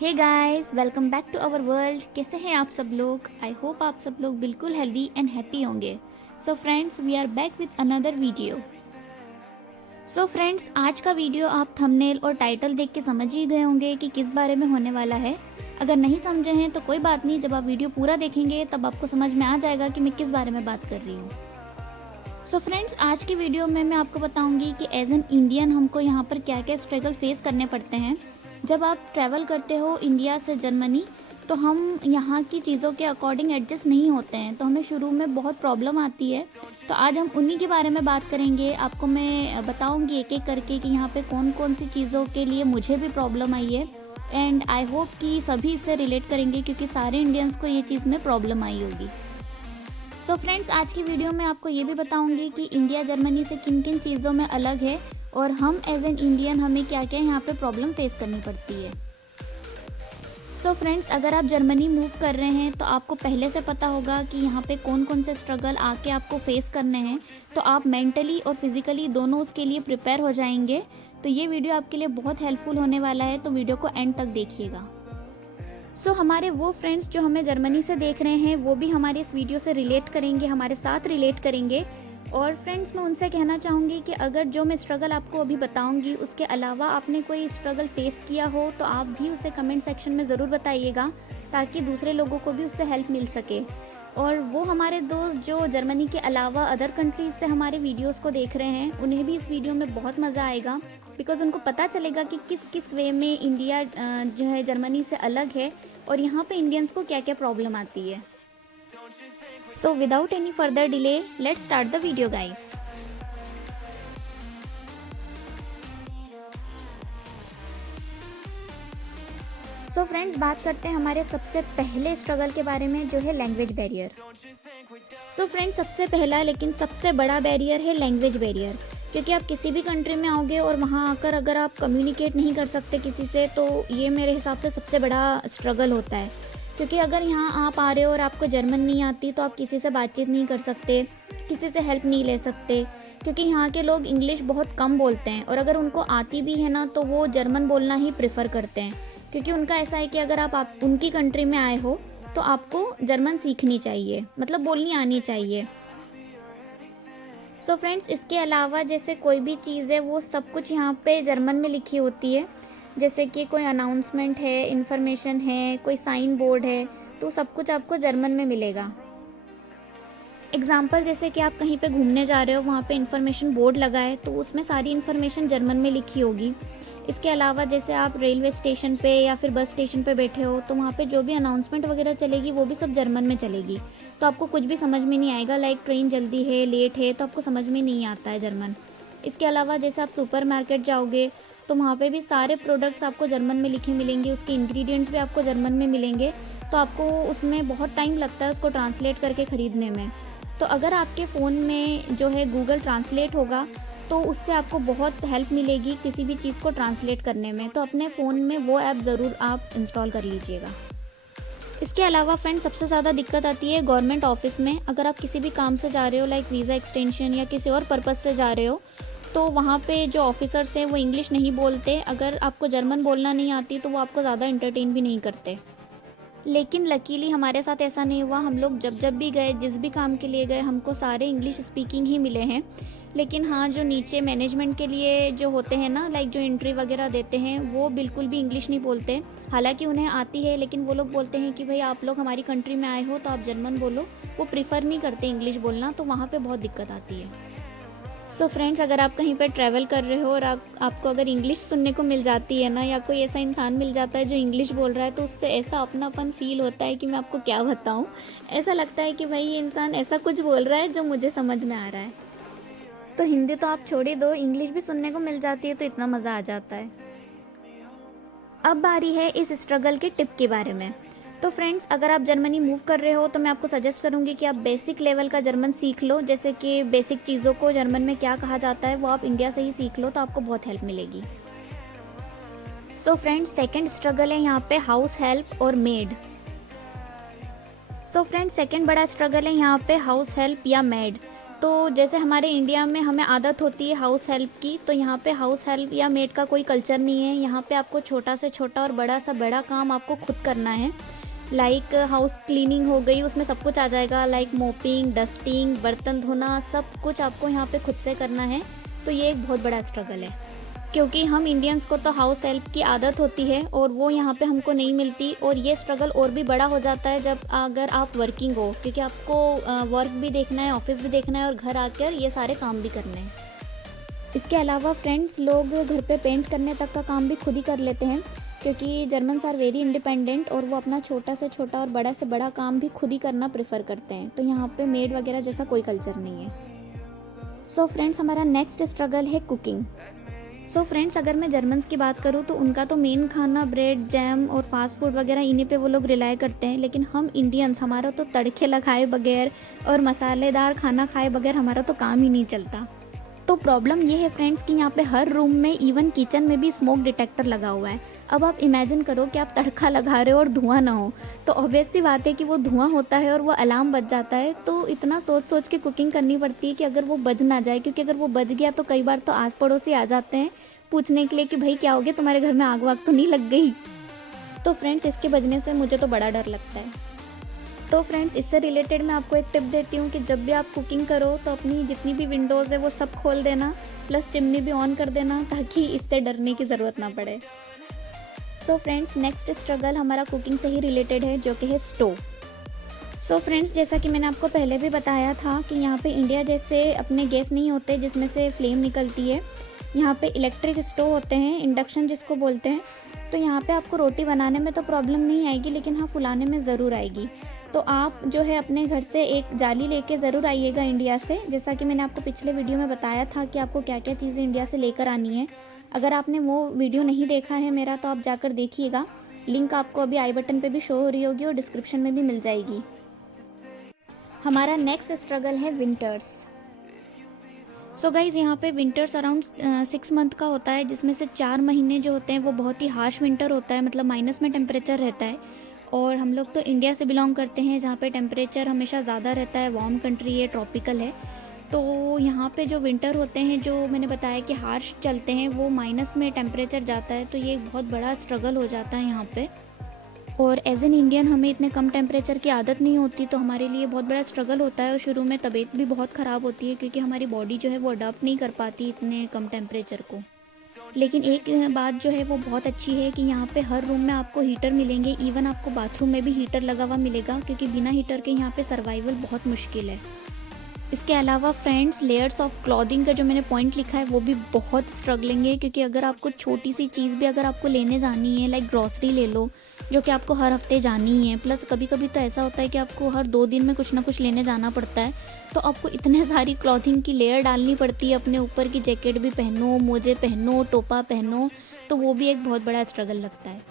Hey guys, welcome back to our world. कैसे हैं आप सब लोग? आई होप आप सब लोग बिल्कुल हेल्दी एंड हैप्पी होंगे। So friends, we are back with another video. So friends, आज का वीडियो आप थंबनेल और टाइटल देख के समझ ही गए होंगे कि किस बारे में होने वाला है। अगर नहीं समझे हैं तो कोई बात नहीं, जब आप वीडियो पूरा देखेंगे तब आपको समझ में आ जाएगा कि मैं किस बारे में बात कर रही हूँ। सो फ्रेंड्स, आज की वीडियो में मैं आपको बताऊंगी कि एज एन इंडियन हमको यहाँ पर क्या क्या स्ट्रगल फेस करने पड़ते हैं। जब आप ट्रैवल करते हो इंडिया से जर्मनी, तो हम यहाँ की चीज़ों के अकॉर्डिंग एडजस्ट नहीं होते हैं, तो हमें शुरू में बहुत प्रॉब्लम आती है। तो आज हम उन्हीं के बारे में बात करेंगे। आपको मैं बताऊंगी एक एक करके कि यहाँ पे कौन कौन सी चीज़ों के लिए मुझे भी प्रॉब्लम आई है, एंड आई होप कि सभी इससे रिलेट करेंगे क्योंकि सारे इंडियंस को ये चीज़ में प्रॉब्लम आई होगी। सो फ्रेंड्स, आज की वीडियो में आपको ये भी बताऊंगी कि इंडिया जर्मनी से किन किन चीज़ों में अलग है और हम एज एन इंडियन हमें क्या क्या यहाँ पे प्रॉब्लम फेस करनी पड़ती है। सो फ्रेंड्स, अगर आप जर्मनी मूव कर रहे हैं तो आपको पहले से पता होगा कि यहाँ पे कौन कौन से स्ट्रगल आके आपको फेस करने हैं, तो आप मेंटली और फिजिकली दोनों उसके लिए प्रिपेयर हो जाएंगे। तो ये वीडियो आपके लिए बहुत हेल्पफुल होने वाला है, तो वीडियो को एंड तक देखिएगा। सो हमारे वो फ्रेंड्स जो हमें जर्मनी से देख रहे हैं वो भी हमारे इस वीडियो से रिलेट करेंगे, हमारे साथ रिलेट करेंगे। और फ्रेंड्स, मैं उनसे कहना चाहूँगी कि अगर जो मैं स्ट्रगल आपको अभी बताऊँगी उसके अलावा आपने कोई स्ट्रगल फेस किया हो तो आप भी उसे कमेंट सेक्शन में ज़रूर बताइएगा, ताकि दूसरे लोगों को भी उससे हेल्प मिल सके। और वो हमारे दोस्त जो जर्मनी के अलावा अदर कंट्रीज से हमारे वीडियोस को देख रहे हैं, उन्हें भी इस वीडियो में बहुत मज़ा आएगा, बिकॉज़ उनको पता चलेगा कि किस किस वे में इंडिया जो है जर्मनी से अलग है और यहाँ पे इंडियंस को क्या क्या प्रॉब्लम आती है। So without any further delay, let's start the video guys. So friends, बात करते हैं हमारे सबसे पहले स्ट्रगल के बारे में, जो है लैंग्वेज बैरियर। सो फ्रेंड्स, सबसे पहला लेकिन सबसे बड़ा बैरियर है लैंग्वेज बैरियर। क्योंकि आप किसी भी कंट्री में आओगे और वहाँ आकर अगर आप कम्युनिकेट नहीं कर सकते किसी से, तो ये मेरे हिसाब से सबसे बड़ा स्ट्रगल होता है। क्योंकि अगर यहाँ आप आ रहे हो और आपको जर्मन नहीं आती तो आप किसी से बातचीत नहीं कर सकते, किसी से हेल्प नहीं ले सकते, क्योंकि यहाँ के लोग इंग्लिश बहुत कम बोलते हैं। और अगर उनको आती भी है ना तो वो जर्मन बोलना ही प्रेफर करते हैं, क्योंकि उनका ऐसा है कि अगर आप उनकी कंट्री में आए हो तो आपको जर्मन सीखनी चाहिए, मतलब बोलनी आनी चाहिए। सो फ्रेंड्स, इसके अलावा जैसे कोई भी चीज़ है वो सब कुछ यहाँ पे जर्मन में लिखी होती है। जैसे कि कोई अनाउंसमेंट है, इन्फॉर्मेशन है, कोई साइन बोर्ड है, तो सब कुछ आपको जर्मन में मिलेगा। एग्जाम्पल, जैसे कि आप कहीं पे घूमने जा रहे हो, वहाँ पे इन्फॉर्मेशन बोर्ड लगा है तो उसमें सारी इन्फॉर्मेशन जर्मन में लिखी होगी। इसके अलावा जैसे आप रेलवे स्टेशन पे या फिर बस स्टेशन पे बैठे हो तो वहाँ पे जो भी अनाउंसमेंट वगैरह चलेगी वो भी सब जर्मन में चलेगी, तो आपको कुछ भी समझ में नहीं आएगा। लाइक ट्रेन जल्दी है, लेट है, तो आपको समझ में नहीं आता है जर्मन। इसके अलावा जैसे आप सुपर मार्केट जाओगे तो वहाँ पे भी सारे प्रोडक्ट्स आपको जर्मन में लिखे मिलेंगे, उसके इंग्रेडिएंट्स भी आपको जर्मन में मिलेंगे, तो आपको उसमें बहुत टाइम लगता है उसको ट्रांसलेट करके ख़रीदने में। तो अगर आपके फ़ोन में जो है गूगल ट्रांसलेट होगा तो उससे आपको बहुत हेल्प मिलेगी किसी भी चीज़ को ट्रांसलेट करने में, तो अपने फ़ोन में वो ऐप ज़रूर आप इंस्टॉल कर लीजिएगा। इसके अलावा फ्रेंड, सबसे ज़्यादा दिक्कत आती है गवर्नमेंट ऑफिस में। अगर आप किसी भी काम से जा रहे हो, लाइक वीज़ा एक्सटेंशन या किसी और पर्पज़ से जा रहे हो, तो वहाँ पे जो ऑफिसर्स हैं वो इंग्लिश नहीं बोलते। अगर आपको जर्मन बोलना नहीं आती तो वो आपको ज़्यादा एंटरटेन भी नहीं करते। लेकिन लकीली हमारे साथ ऐसा नहीं हुआ। हम लोग जब भी गए, जिस भी काम के लिए गए, हमको सारे इंग्लिश स्पीकिंग ही मिले हैं। लेकिन हाँ, जो नीचे मैनेजमेंट के लिए जो होते हैं ना, लाइक जो एंट्री वगैरह देते हैं, वो बिल्कुल भी इंग्लिश नहीं बोलते। हालांकि उन्हें आती है, लेकिन वो लोग बोलते हैं कि भाई आप लोग हमारी कंट्री में आए हो तो आप जर्मन बोलो। वो प्रीफर नहीं करते इंग्लिश बोलना, तो वहाँ पे बहुत दिक्कत आती है। सो फ्रेंड्स, अगर आप कहीं पर ट्रैवल कर रहे हो और आपको अगर इंग्लिश सुनने को मिल जाती है ना, या कोई ऐसा इंसान मिल जाता है जो इंग्लिश बोल रहा है, तो उससे ऐसा अपनापन फील होता है कि मैं आपको क्या बताऊँ। ऐसा लगता है कि भाई ये इंसान ऐसा कुछ बोल रहा है जो मुझे समझ में आ रहा है। तो हिंदी तो आप छोड़ ही दो, इंग्लिश भी सुनने को मिल जाती है तो इतना मज़ा आ जाता है। अब बारी है इस स्ट्रगल के टिप के बारे में। तो फ्रेंड्स, अगर आप जर्मनी मूव कर रहे हो तो मैं आपको सजेस्ट करूंगी कि आप बेसिक लेवल का जर्मन सीख लो। जैसे कि बेसिक चीज़ों को जर्मन में क्या कहा जाता है वो आप इंडिया से ही सीख लो, तो आपको बहुत हेल्प मिलेगी। सो फ्रेंड्स, सेकंड स्ट्रगल है यहाँ पे हाउस हेल्प और मेड। सो फ्रेंड्स, सेकंड बड़ा स्ट्रगल है यहाँ पे हाउस हेल्प या मेड। तो जैसे हमारे इंडिया में हमें आदत होती है हाउस हेल्प की, तो यहाँ पे हाउस हेल्प या मेड का कोई कल्चर नहीं है। यहाँ पे आपको छोटा से छोटा और बड़ा सा बड़ा काम आपको खुद करना है। लाइक हाउस क्लीनिंग हो गई, उसमें सब कुछ आ जाएगा, लाइक मोपिंग, डस्टिंग, बर्तन धोना, सब कुछ आपको यहाँ पे खुद से करना है। तो ये एक बहुत बड़ा स्ट्रगल है, क्योंकि हम इंडियंस को तो हाउस हेल्प की आदत होती है और वो यहाँ पे हमको नहीं मिलती। और ये स्ट्रगल और भी बड़ा हो जाता है जब अगर आप वर्किंग हो, क्योंकि आपको वर्क भी देखना है, ऑफिस भी देखना है और घर आकर ये सारे काम भी करने हैं। इसके अलावा फ्रेंड्स, लोग घर पे पेंट करने तक का काम भी खुद ही कर लेते हैं, क्योंकि जर्मन्स आर वेरी इंडिपेंडेंट और वो अपना छोटा से छोटा और बड़ा से बड़ा काम भी खुद ही करना प्रेफर करते हैं। तो यहाँ पे मेड वगैरह जैसा कोई कल्चर नहीं है। सो फ्रेंड्स, हमारा नेक्स्ट स्ट्रगल है कुकिंग। सो फ्रेंड्स, अगर मैं जर्मन्स की बात करूँ तो उनका तो मेन खाना ब्रेड, जैम और फास्ट फूड वगैरह, इन्हीं पे वो लोग रिलाय करते हैं। लेकिन हम इंडियंस, हमारा तो तड़के लगाए बगैर और मसालेदार खाना खाए बगैर हमारा तो काम ही नहीं चलता। तो प्रॉब्लम ये है फ्रेंड्स कि यहाँ पे हर रूम में, इवन किचन में भी स्मोक डिटेक्टर लगा हुआ है। अब आप इमेजिन करो कि आप तड़का लगा रहे हो और धुआं ना हो, तो ऑब्वियस सी बात है कि वो धुआं होता है और वो अलार्म बज जाता है। तो इतना सोच सोच के कुकिंग करनी पड़ती है कि अगर वो बज ना जाए, क्योंकि अगर वो बज गया तो कई बार तो आस पड़ोसी आ जाते हैं पूछने के लिए कि भाई क्या हो गया, तुम्हारे घर में आग वाग तो नहीं लग गई। तो फ्रेंड्स, इसके बजने से मुझे तो बड़ा डर लगता है। तो फ्रेंड्स, इससे रिलेटेड मैं आपको एक टिप देती हूँ कि जब भी आप कुकिंग करो तो अपनी जितनी भी विंडोज़ है वो सब खोल देना, प्लस चिमनी भी ऑन कर देना, ताकि इससे डरने की ज़रूरत ना पड़े। सो फ्रेंड्स, नेक्स्ट स्ट्रगल हमारा कुकिंग से ही रिलेटेड है, जो कि है स्टोव। सो फ्रेंड्स, जैसा कि मैंने आपको पहले भी बताया था कि यहाँ पे इंडिया जैसे अपने गैस नहीं होते जिसमें से फ्लेम निकलती है। यहाँ पे इलेक्ट्रिक स्टोव होते हैं, इंडक्शन जिसको बोलते हैं। तो यहाँ पे आपको रोटी बनाने में तो प्रॉब्लम नहीं आएगी, लेकिन हाँ, फुलाने में ज़रूर आएगी। तो आप जो है अपने घर से एक जाली लेके ज़रूर आइएगा इंडिया से, जैसा कि मैंने आपको पिछले वीडियो में बताया था कि आपको क्या क्या चीज़ें इंडिया से लेकर आनी है। अगर आपने वो वीडियो नहीं देखा है मेरा, तो आप जाकर देखिएगा। लिंक आपको अभी आई बटन पे भी शो हो रही होगी और डिस्क्रिप्शन में भी मिल जाएगी। हमारा नेक्स्ट स्ट्रगल है विंटर्स। सो गाइज़, यहाँ पे विंटर्स अराउंड 6 मंथ का होता है, जिसमें से 4 महीने जो होते हैं वो बहुत ही हार्श विंटर होता है, मतलब माइनस में टेम्परेचर रहता है। और हम लोग तो इंडिया से बिलोंग करते हैं, जहाँ पे टेम्परेचर हमेशा ज़्यादा रहता है, वार्म कंट्री है, ट्रॉपिकल है। तो यहाँ पे जो विंटर होते हैं, जो मैंने बताया कि हार्श चलते हैं, वो माइनस में टेम्परेचर जाता है। तो ये एक बहुत बड़ा स्ट्रगल हो जाता है यहाँ पे। और एज एन इंडियन हमें इतने कम टेम्परेचर की आदत नहीं होती, तो हमारे लिए बहुत बड़ा स्ट्रगल होता है और शुरू में तबीयत भी बहुत ख़राब होती है, क्योंकि हमारी बॉडी जो है वो अडॉप्ट नहीं कर पाती इतने कम टेम्परेचर को। लेकिन एक बात जो है वो बहुत अच्छी है कि यहाँ पे हर रूम में आपको हीटर मिलेंगे, इवन आपको बाथरूम में भी हीटर लगा हुआ मिलेगा, क्योंकि बिना हीटर के यहाँ पे सर्वाइवल बहुत मुश्किल है। इसके अलावा फ्रेंड्स, लेयर्स ऑफ क्लॉथिंग का जो मैंने पॉइंट लिखा है वो भी बहुत स्ट्रगलिंग है, क्योंकि अगर आपको छोटी सी चीज़ भी अगर आपको लेने जानी है, लाइक ग्रॉसरी ले लो, जो कि आपको हर हफ्ते जानी है, प्लस कभी कभी तो ऐसा होता है कि आपको हर 2 दिन में कुछ ना कुछ लेने जाना पड़ता है, तो आपको इतने सारी क्लॉथिंग की लेयर डालनी पड़ती है अपने ऊपर, की जैकेट भी पहनो, मोजे पहनो, टोपा पहनो, तो वो भी एक बहुत बड़ा स्ट्रगल लगता है।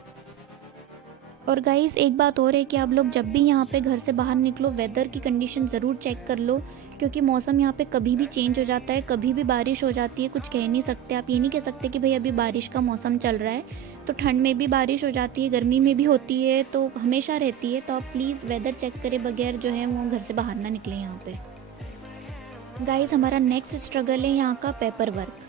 और गाइस, एक बात और है कि आप लोग जब भी यहाँ पे घर से बाहर निकलो, वेदर की कंडीशन ज़रूर चेक कर लो, क्योंकि मौसम यहाँ पे कभी भी चेंज हो जाता है, कभी भी बारिश हो जाती है, कुछ कह नहीं सकते। आप ये नहीं कह सकते कि भाई अभी बारिश का मौसम चल रहा है। तो ठंड में भी बारिश हो जाती है, गर्मी में भी होती है, तो हमेशा रहती है। तो आप प्लीज़ वेदर चेक करे बगैर जो है वो घर से बाहर ना निकलें यहाँ पे। गाइस, हमारा नेक्स्ट स्ट्रगल है यहाँ का paper work.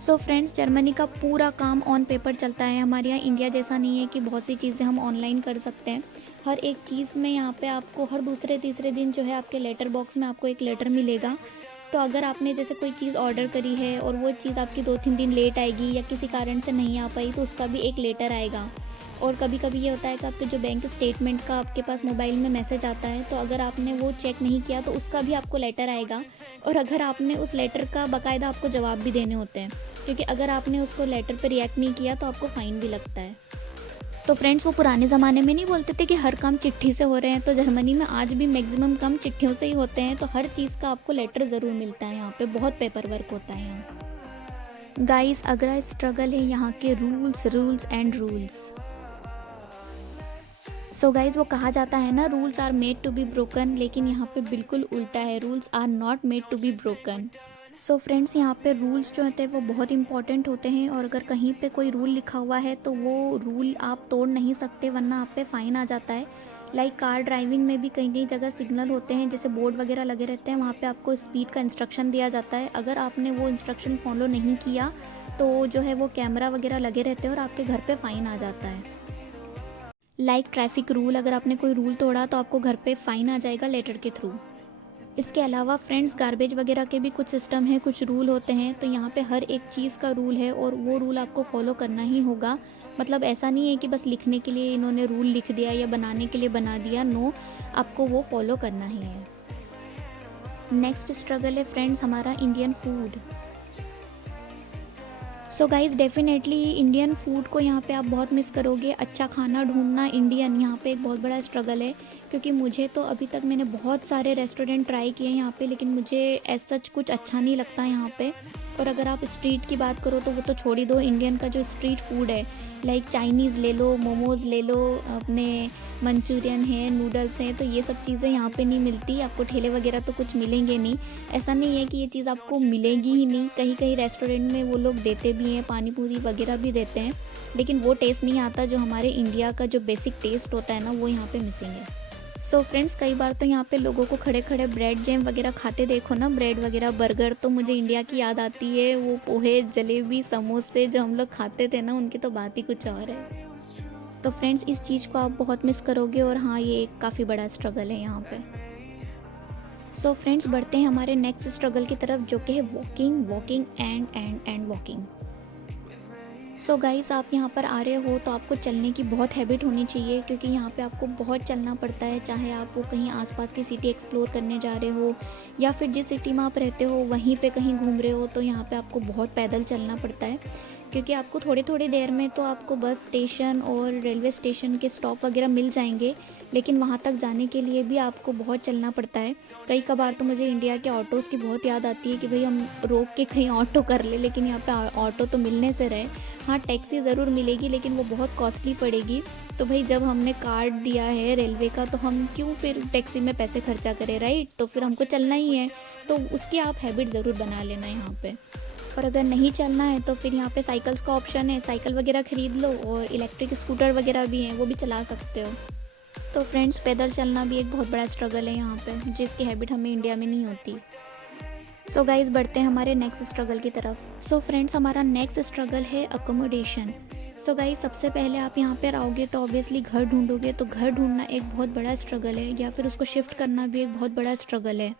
So friends, Germany का पूरा काम ऑन पेपर चलता है। हमारे यहाँ इंडिया जैसा नहीं है कि बहुत सी चीज़ें हम ऑनलाइन कर सकते हैं। हर एक चीज़ में यहाँ पे आपको हर दूसरे तीसरे दिन जो है आपके लेटर बॉक्स में आपको एक लेटर मिलेगा। तो अगर आपने जैसे कोई चीज़ ऑर्डर करी है और वो चीज़ आपकी 2-3 दिन लेट आएगी या किसी कारण से नहीं आ पाई, तो उसका भी एक लेटर आएगा। और कभी कभी ये होता है कि आपके जो बैंक स्टेटमेंट का आपके पास मोबाइल में मैसेज आता है, तो अगर आपने वो चेक नहीं किया तो उसका भी आपको लेटर आएगा। और अगर आपने उस लेटर का बाकायदा आपको जवाब भी देने होते हैं, क्योंकि अगर आपने उसको लेटर पर रिएक्ट नहीं किया तो आपको फ़ाइन भी लगता है। तो फ्रेंड्स, वो पुराने ज़माने में नहीं बोलते थे कि हर काम चिट्ठी से हो रहे हैं, तो जर्मनी में आज भी मैक्सिमम काम चिट्ठियों से ही होते हैं। तो हर चीज़ का आपको लेटर ज़रूर मिलता है, यहाँ पे बहुत पेपर वर्क होता है यहाँ। गाइस, अगला स्ट्रगल है यहाँ के rules and rules. So guys, वो कहा जाता है ना, rules are made to be broken, लेकिन यहाँ पे बिल्कुल उल्टा है, rules are not made to be broken. So friends, यहाँ पे रूल्स जो होते हैं वो बहुत इंपॉर्टेंट होते हैं, और अगर कहीं पे कोई रूल लिखा हुआ है तो वो रूल आप तोड़ नहीं सकते, वरना आप पे फ़ाइन आ जाता है। लाइक कार ड्राइविंग में भी कई कई जगह सिग्नल होते हैं, जैसे बोर्ड वगैरह लगे रहते हैं, वहाँ पे आपको स्पीड का इंस्ट्रक्शन दिया जाता है। अगर आपने वो इंस्ट्रक्शन फॉलो नहीं किया तो जो है वो कैमरा वगैरह लगे रहते हैं और आपके घर पे फ़ाइन आ जाता है। लाइक ट्रैफिक रूल, अगर आपने कोई रूल तोड़ा तो आपको घर पे फ़ाइन आ जाएगा लेटर के थ्रू। इसके अलावा फ्रेंड्स गार्बेज वगैरह के भी कुछ सिस्टम है, कुछ रूल होते हैं, तो यहाँ पे हर एक चीज़ का रूल है और वो रूल आपको फॉलो करना ही होगा। मतलब ऐसा नहीं है कि बस लिखने के लिए इन्होंने रूल लिख दिया या बनाने के लिए बना दिया, नो, आपको वो फॉलो करना ही है। नेक्स्ट स्ट्रगल है फ्रेंड्स हमारा Indian food. So guys definitely Indian food को यहाँ पे आप बहुत मिस करोगे। अच्छा खाना ढूंढना इंडियन यहाँ पे एक बहुत बड़ा स्ट्रगल है, क्योंकि मुझे तो अभी तक मैंने बहुत सारे रेस्टोरेंट ट्राई किए यहाँ पे, लेकिन मुझे एज सच कुछ अच्छा नहीं लगता यहाँ पे। और अगर आप स्ट्रीट की बात करो तो वो तो छोड़ ही दो, इंडियन का जो स्ट्रीट फूड है, लाइक चाइनीज़ ले लो, मोमोज़ ले लो, अपने मंचूरियन है, नूडल्स हैं, तो ये सब चीज़ें यहाँ पे नहीं मिलती। आपको ठेले वगैरह तो कुछ मिलेंगे नहीं। ऐसा नहीं है कि ये चीज़ आपको मिलेगी ही नहीं, कहीं कहीं रेस्टोरेंट में वो लोग देते भी हैं, पानी पूरी वगैरह भी देते हैं, लेकिन वो टेस्ट नहीं आता जो हमारे इंडिया का जो बेसिक टेस्ट होता है ना, वो यहाँ पे मिसिंग है। सो फ्रेंड्स कई बार तो यहाँ पे लोगों को खड़े खड़े ब्रेड जैम वगैरह खाते देखो ना, ब्रेड वगैरह बर्गर, तो मुझे इंडिया की याद आती है। वो पोहे, जलेबी, समोसे जो हम लोग खाते थे ना, उनकी तो बात ही कुछ और है। तो फ्रेंड्स इस चीज़ को आप बहुत मिस करोगे और हाँ, ये एक काफ़ी बड़ा स्ट्रगल है यहाँ पे। सो फ्रेंड्स बढ़ते हैं हमारे नेक्स्ट स्ट्रगल की तरफ, जो कि है walking, walking and walking. So guys आप यहाँ पर आ रहे हो तो आपको चलने की बहुत हैबिट होनी चाहिए, क्योंकि यहाँ पे आपको बहुत चलना पड़ता है। चाहे आप वो कहीं आसपास की सिटी एक्सप्लोर करने जा रहे हो या फिर जिस सिटी में आप रहते हो वहीं पे कहीं घूम रहे हो, तो यहाँ पे आपको बहुत पैदल चलना पड़ता है, क्योंकि आपको थोड़ी थोड़ी देर में तो आपको बस स्टेशन और रेलवे स्टेशन के स्टॉप वगैरह मिल जाएंगे, लेकिन वहाँ तक जाने के लिए भी आपको बहुत चलना पड़ता है। कई कबार तो मुझे इंडिया के ऑटोज़ की बहुत याद आती है कि भाई हम रोक के कहीं ऑटो कर ले, लेकिन यहाँ पे ऑटो तो मिलने से रहे। हाँ, टैक्सी ज़रूर मिलेगी, लेकिन वो बहुत कॉस्टली पड़ेगी। तो भाई जब हमने कार्ड दिया है रेलवे का, तो हम क्यों फिर टैक्सी में पैसे खर्चा करें, राइट? तो फिर हमको चलना ही है, तो उसकी आप हैबिट ज़रूर बना लेना यहाँ पे। और अगर नहीं चलना है तो फिर यहाँ पे साइकिल्स का ऑप्शन है, साइकिल वगैरह ख़रीद लो, और इलेक्ट्रिक स्कूटर वगैरह भी हैं, वो भी चला सकते हो। तो फ्रेंड्स पैदल चलना भी एक बहुत बड़ा स्ट्रगल है यहाँ पे, जिसकी हैबिट हमें इंडिया में नहीं होती। सो गाइज़ बढ़ते हैं हमारे नेक्स्ट स्ट्रगल की तरफ। सो फ्रेंड्स हमारा नेक्स्ट स्ट्रगल है अकोमोडेशन। सो गाइज़ सबसे पहले आप यहाँ पर आओगे तो ऑब्वियसली घर ढूंढोगे, तो घर ढूंढना एक बहुत बड़ा स्ट्रगल है, या फिर उसको शिफ्ट करना भी एक बहुत बड़ा स्ट्रगल है,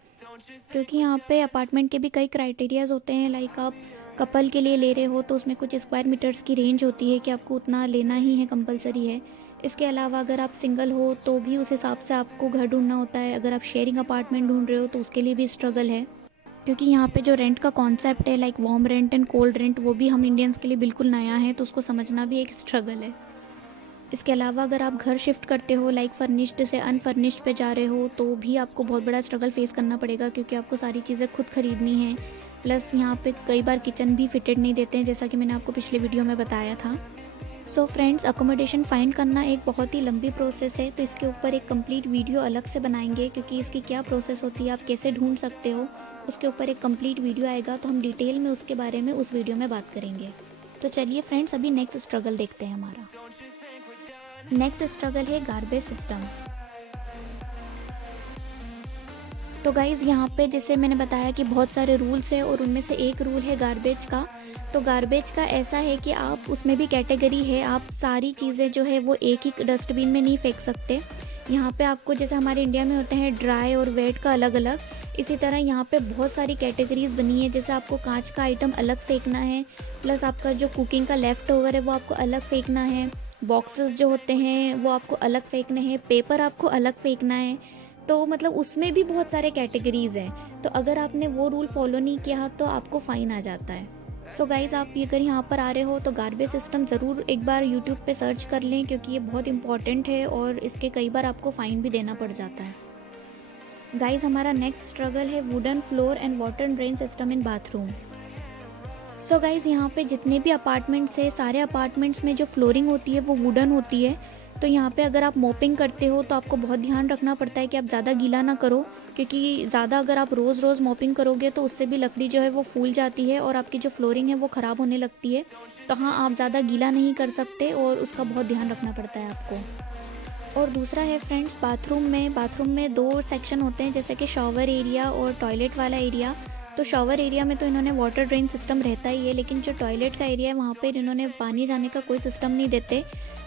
क्योंकि यहाँ पे अपार्टमेंट के भी कई क्राइटेरियाज़ होते हैं। लाइक आप कपल के लिए ले रहे हो तो उसमें कुछ स्क्वायर मीटर्स की रेंज होती है कि आपको उतना लेना ही है, कंपलसरी है। इसके अलावा अगर आप सिंगल हो तो भी उस हिसाब से आपको घर ढूंढना होता है। अगर आप शेयरिंग अपार्टमेंट ढूंढ रहे हो तो उसके लिए भी स्ट्रगल है, क्योंकि यहाँ पे जो रेंट का कॉन्सेप्ट है, like warm rent and cold rent, वो भी हम इंडियंस के लिए बिल्कुल नया है, तो उसको समझना भी एक स्ट्रगल है। इसके अलावा अगर आप घर शिफ्ट करते हो, लाइक फर्निश्ड से अनफर्निश्ड पे जा रहे हो, तो भी आपको बहुत बड़ा स्ट्रगल फेस करना पड़ेगा, क्योंकि आपको सारी चीज़ें खुद ख़रीदनी है। प्लस यहाँ पे कई बार किचन भी फिटेड नहीं देते हैं, जैसा कि मैंने आपको पिछले वीडियो में बताया था। सो फ्रेंड्स अकोमोडेशन फाइंड करना एक बहुत ही लंबी प्रोसेस है, तो इसके ऊपर एक कंप्लीट वीडियो अलग से बनाएंगे, क्योंकि इसकी क्या प्रोसेस होती है, आप कैसे ढूंढ सकते हो, उसके ऊपर एक कंप्लीट वीडियो आएगा, तो हम डिटेल में उसके बारे में उस वीडियो में बात करेंगे। तो चलिए फ्रेंड्स अभी नेक्स्ट स्ट्रगल देखते हैं हमारा। नेक्स्ट स्ट्रगल है गार्बेज सिस्टम। तो गाइज़ यहाँ पे जैसे मैंने बताया कि बहुत सारे रूल्स हैं, और उनमें से एक रूल है गार्बेज का। तो गार्बेज का ऐसा है कि आप उसमें भी कैटेगरी है, आप सारी चीज़ें जो है वो एक ही डस्टबिन में नहीं फेंक सकते। यहाँ पे आपको जैसे हमारे इंडिया में होते हैं ड्राई और वेट का अलग अलग, इसी तरह यहाँ पे बहुत सारी कैटेगरीज बनी है। जैसे आपको कांच का आइटम अलग फेंकना है, प्लस आपका जो कुकिंग का लेफ़्ट ओवर है वो आपको अलग फेंकना है, बॉक्सेस जो होते हैं वो आपको अलग फेंकने हैं, पेपर आपको अलग फेंकना है। तो मतलब उसमें भी बहुत सारे कैटेगरीज़ हैं, तो अगर आपने वो रूल फॉलो नहीं किया तो आपको फ़ाइन आ जाता है। सो गाइज़ आप अगर यहाँ पर आ रहे हो तो गार्बेज सिस्टम ज़रूर एक बार यूट्यूब पे सर्च कर लें, क्योंकि ये बहुत इंपॉर्टेंट है और इसके कई बार आपको फ़ाइन भी देना पड़ जाता है। गाइज़ हमारा नेक्स्ट स्ट्रगल है wooden floor and water drain system in bathroom. So guys यहाँ पे जितने भी अपार्टमेंट्स है, सारे अपार्टमेंट्स में जो फ्लोरिंग होती है वो वुडन होती है। तो यहाँ पे अगर आप मोपिंग करते हो तो आपको बहुत ध्यान रखना पड़ता है कि आप ज़्यादा गीला ना करो, क्योंकि ज़्यादा अगर आप रोज़ रोज़ मोपिंग करोगे तो उससे भी लकड़ी जो है वो फूल जाती है और आपकी जो फ्लोरिंग है वो ख़राब होने लगती है। तो हाँ, आप ज़्यादा गीला नहीं कर सकते और उसका बहुत ध्यान रखना पड़ता है आपको। और दूसरा है फ्रेंड्स बाथरूम में 2 सेक्शन होते हैं, जैसे कि शॉवर एरिया और टॉयलेट वाला एरिया। तो शॉवर एरिया में तो इन्होंने वाटर ड्रेन सिस्टम रहता ही है, लेकिन जो टॉयलेट का एरिया है वहाँ पे इन्होंने पानी जाने का कोई सिस्टम नहीं देते।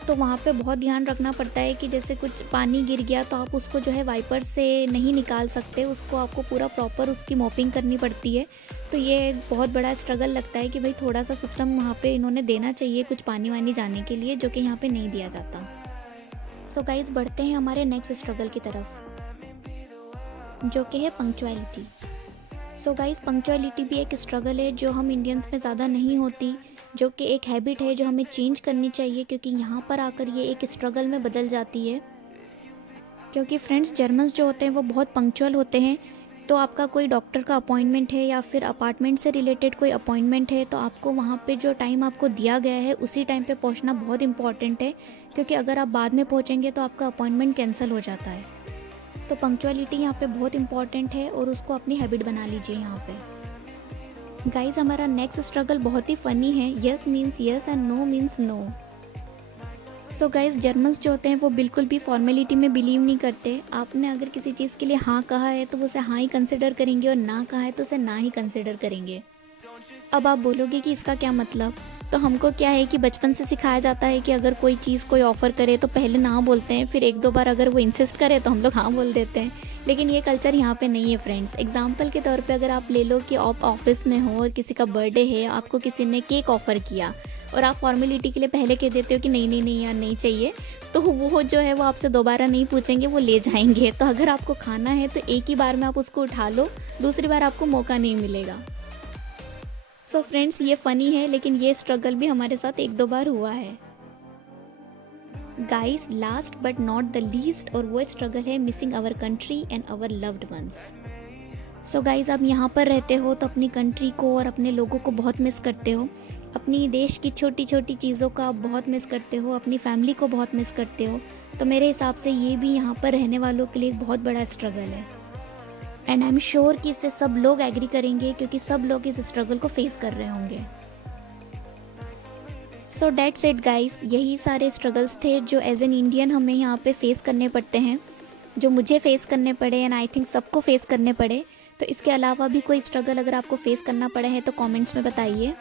तो वहाँ पे बहुत ध्यान रखना पड़ता है कि जैसे कुछ पानी गिर गया तो आप उसको जो है वाइपर से नहीं निकाल सकते, उसको आपको पूरा प्रॉपर उसकी मॉपिंग करनी पड़ती है। तो ये एक बहुत बड़ा स्ट्रगल लगता है कि भाई थोड़ा सा सिस्टम वहाँ पे इन्होंने देना चाहिए कुछ पानी वानी जाने के लिए, जो कि यहाँ पे नहीं दिया जाता। सो गाइज बढ़ते हैं हमारे नेक्स्ट स्ट्रगल की तरफ, जो कि है पंक्चुअलिटी। सो गाइज पंक्चुअलिटी भी एक स्ट्रगल है जो हम इंडियंस में ज़्यादा नहीं होती, जो कि एक हैबिट है जो हमें चेंज करनी चाहिए, क्योंकि यहाँ पर आकर ये एक स्ट्रगल में बदल जाती है। क्योंकि फ्रेंड्स जर्मन्स जो होते हैं वो बहुत पंक्चुअल होते हैं। तो आपका कोई डॉक्टर का अपॉइंटमेंट है या फिर अपार्टमेंट से रिलेटेड कोई अपॉइंटमेंट है, तो आपको वहाँ पे जो टाइम आपको दिया गया है उसी टाइम पे पहुँचना बहुत इंपॉर्टेंट है, क्योंकि अगर आप बाद में पहुँचेंगे तो आपका अपॉइंटमेंट कैंसिल हो जाता है। तो पंक्चुअलिटी यहाँ पे बहुत इंपॉर्टेंट है और उसको अपनी हैबिट बना लीजिए यहाँ पे। गाइज हमारा नेक्स्ट स्ट्रगल बहुत ही फ़नी है, yes means yes and no means no. So guys Germans जो होते हैं वो बिल्कुल भी फॉर्मेलिटी में बिलीव नहीं करते। आपने अगर किसी चीज़ के लिए हाँ कहा है तो वो उसे हाँ ही कंसिडर करेंगे, और ना कहा है तो उसे ना ही कंसिडर करेंगे। अब आप बोलोगे कि इसका क्या मतलब, तो हमको क्या है कि बचपन से सिखाया जाता है कि अगर कोई चीज़ कोई ऑफ़र करे तो पहले ना बोलते हैं, फिर 1-2 बार अगर वो इंसिस्ट करे तो हम लोग हाँ बोल देते हैं। लेकिन ये कल्चर यहाँ पे नहीं है फ्रेंड्स। एग्जाम्पल के तौर पे अगर आप ले लो कि आप ऑफिस में हो और किसी का बर्थडे है, आपको किसी ने केक ऑफ़र किया और आप फॉर्मेलिटी के लिए पहले कह देते हो कि नहीं नहीं नहीं यार नहीं चाहिए, तो वो जो है वो आपसे दोबारा नहीं पूछेंगे, वो ले जाएंगे। तो अगर आपको खाना है तो एक ही बार में आप उसको उठा लो, दूसरी बार आपको मौका नहीं मिलेगा। सो फ्रेंड्स ये फ़नी है, लेकिन ये स्ट्रगल भी हमारे साथ 1-2 बार हुआ है। Guys last but not the least, और वो स्ट्रगल है missing our country and our loved ones. So guys आप यहाँ पर रहते हो तो अपनी कंट्री को और अपने लोगों को बहुत मिस करते हो, अपनी देश की छोटी छोटी चीज़ों का आप बहुत मिस करते हो, अपनी फैमिली को बहुत मिस करते हो। तो मेरे हिसाब से ये भी यहाँ पर रहने वालों के लिए एक बहुत बड़ा स्ट्रगल है, एंड आई एम श्योर कि इससे सब लोग एग्री करेंगे, क्योंकि सब लोग इस स्ट्रगल को फेस कर रहे होंगे। सो डेट्स इट गाइस, यही सारे स्ट्रगल्स थे जो एज एन इंडियन हमें यहाँ पे फेस करने पड़ते हैं, जो मुझे फेस करने पड़े एंड आई थिंक सबको फेस करने पड़े। तो इसके अलावा भी कोई स्ट्रगल अगर आपको फेस करना पड़े हैं तो कमेंट्स में बताइए,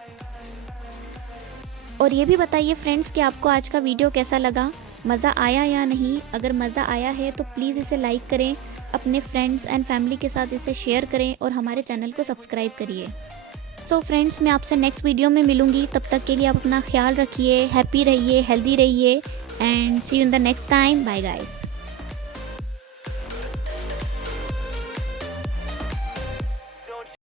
और ये भी बताइए फ्रेंड्स कि आपको आज का वीडियो कैसा लगा, मज़ा आया या नहीं। अगर मज़ा आया है तो प्लीज़ इसे लाइक करें, अपने फ्रेंड्स एंड फैमिली के साथ इसे शेयर करें और हमारे चैनल को सब्सक्राइब करिए। सो फ्रेंड्स मैं आपसे नेक्स्ट वीडियो में मिलूँगी, तब तक के लिए आप अपना ख्याल रखिए, हैप्पी रहिए, हेल्दी रहिए, and see you in the next time. Bye guys.